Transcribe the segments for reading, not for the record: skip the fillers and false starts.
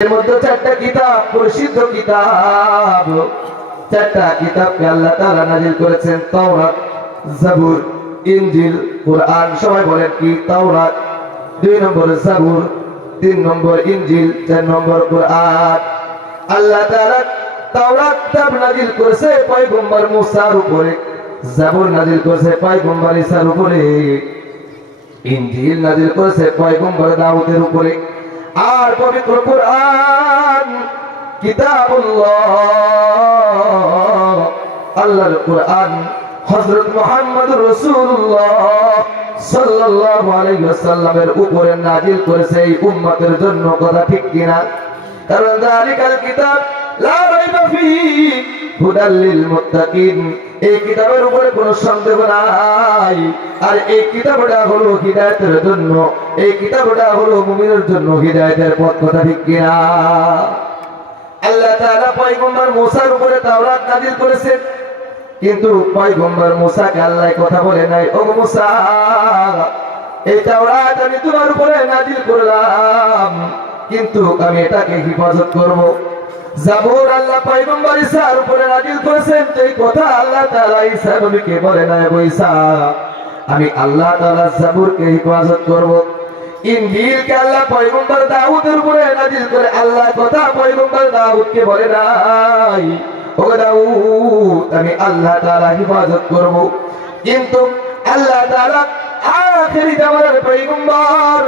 এর মধ্যে চারটা কিতাব, প্রসিদ্ধ কিতাব, চারটা কিতাবকে আল্লাহ তাআলা নাযিল করেছেন। তাওরাত, জাবুর, ইনজিল, কুরআন। সবাই বলেন কি? তাওরাত 2 নম্বর, জাবুর 3 নম্বর, ইনজিল 4 নম্বর, কুরআন। আল্লাহ তাআলা তাওরাত কিতাব নাযিল করেছে পয়গম্বর মুসার উপরে, জাবুর নাযিল করেছে পয়গম্বর ঈসার উপরে, ইনজিল নাযিল করেছে পয়গম্বর দাউদের উপরে। আর পবিত্র কুরআন কিতাবুল্লাহ, আল্লাহর কুরআন হযরত মুহাম্মদুর রাসূলুল্লাহ সাল্লাল্লাহু আলাইহি ওয়াসাল্লামের উপরে নাযিল করেছে এই উম্মতের জন্য। কথা ঠিক কিনা? কারণ যালিকাল কিতাব লা রাইবা ফীহি হুদাল লিল মুত্তাকিন, এই কিতাবের উপরে কোনো সন্দেহ নাই। আর এই কিতাবটা হলো হিদায়াতের জন্য, এই কিতাবটা হলো মুমিনের জন্য হিদায়াতের পথ। কথা ঠিক কিনা? আল্লাহ তাআলা পয়গম্বর মুসার উপরে তাওরাত নাযিল করেছেন, কিন্তু পয়গম্বর মুসাকে আল্লাহ কথা বলে নাই, ও মুসা এই তাওরাত আমি তোমার উপরে নাযিল করলাম, কিন্তু আমি এটাকে হিফাজত করব। জাবুর আল্লাহ পয়গম্বর ঈসার উপরে নাযিল করেছেন, এই কথা আল্লাহ তাআলা ঈসা নবীকে বলে নাই, ও ঈসা আমি আল্লাহ তাআলা জাবুরকে হিফাজত করব। ইনজিলকে আল্লাহ পয়গম্বর দাউদের উপরে নাযিল করে আল্লাহ কথা পয়গম্বর দাউদকে বলে নাই, ও দাউদ আমি আল্লাহ তাআলা হিফাজত করব। কিন্তু আল্লাহ তাআলা আখেরি জামানার পয়গম্বর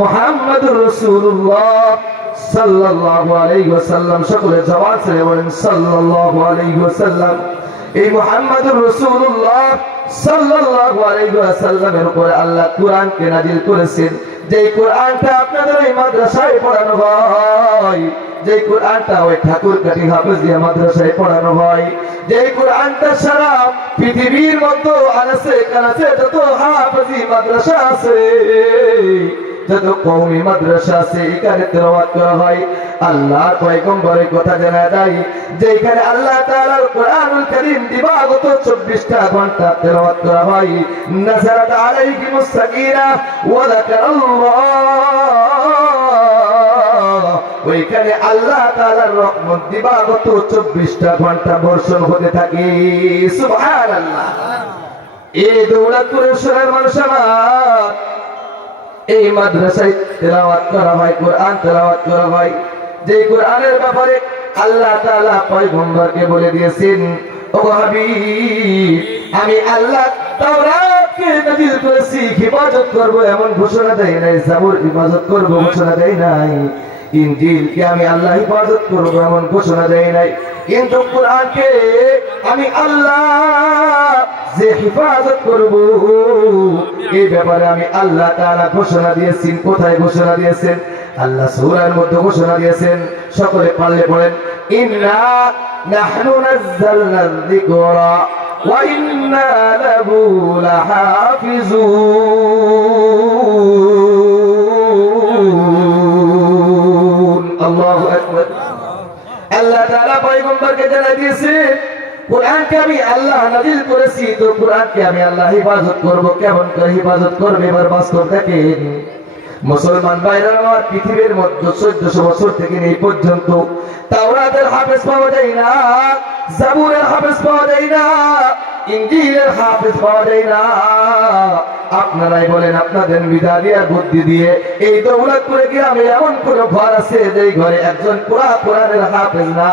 মুহাম্মদুর রাসূলুল্লাহ সাল্লাল্লাহু আলাইহি ওয়াসাল্লাম, সকলে জবান ছেড়ে বলেন সাল্লাল্লাহু আলাইহি ওয়াসাল্লাম। এই মুহাম্মদুর রাসূলুল্লাহ সাল্লাল্লাহু আলাইহি ওয়াসাল্লামের উপরে আল্লাহ কুরআনকে নাযিল করেছেন, যে কুরআনটা আপনাদের এই মাদ্রাসায় পড়ানো হয়, যে কুরআনটা ওই ঠাকুরকাটি হাফেজিয়া মাদ্রাসায় পড়ানো হয়, যে কুরআনটা সারা পৃথিবীর মধ্যে আনাচে কানাচে যত হাফেজি মাদ্রাসা আছে, যত কওমি মাদ্রাসা আছে, এখানে তেলাওয়াত করা হয়। আল্লাহর পয়গম্বরের কথা জানা যায় যে এখানে আল্লাহ তাআলার কোরআনুল কারীম দিবাগত 24টা ঘন্টা তেলাওয়াত করা হয়। নাযারাত আলাইহিমুস সাকিনাহ ওয়া যাকারাল্লাহ, ওইখানে আল্লাহ তাআলার রহমত দিবাগত 24টা ঘন্টা বর্ষণ হতে থাকে। সুবহানাল্লাহ। এই দৌলতপুরের শহরের মানুষ আমার, এই মাদ্রাসায় তেলাওয়াত করা হয়, কোরআন তেলাওয়াত করা হয়, যে কোরআনের ব্যাপারে আল্লাহ তাআলা পয়গম্বরকে বলে দিয়েছেন, ও হাবিব আমি আল্লাহ তাওরাতকে নাযিল করেছি, হিফাজত করব এমন ঘোষণা দেই নাই, জাবুর হিফাজত করব ঘোষণা দেই নাই, ইনজিলকে আমি আল্লাহ হিফাজত করব এমন ঘোষণা দেই নাই, কিন্তু কোরআনকে আমি আল্লাহ যে হিফাজত করব এই ব্যাপারে আমি আল্লাহ তাআলা ঘোষণা দিয়েছেন। কোথায় ঘোষণা দিয়েছেন? আল্লাহ সূরার মধ্যে ঘোষণা দিয়েছেন। সকলে পারলে বলেন ইন্না নাহনু নাযালনা যিকরা ওয়া ইন্না লাহু লাহাফিজুন। আল্লাহু আকবার। আল্লাহ তাআলা পয়গম্বরকে জানিয়ে দিয়েছেন কোরআনকে আমি আল্লাহ নাযিল করেছি, তো কোরআনকে আমি আল্লাহ হিফাজত করব। কেমন করে হিফাজত করবে? এবার বাস্তব দেখেন। মুসলমান ভাইরা আমার, পৃথিবীর মধ্যে 1400 বছর থেকে এই পর্যন্ত তাওরাতের হাফেজ পাওয়া যায় না, জাবুরের হাফেজ পাওয়া যায় না, ইনজিলের হাফেজ পাওয়া যায় না। আপনারাই বলেন আপনাদের বিদারি আর বুদ্ধি দিয়ে এই দৌলতপুরে গ্রামে এমন কোন ঘর আছে যে ঘরে একজন কোরআনের হাফেজ না?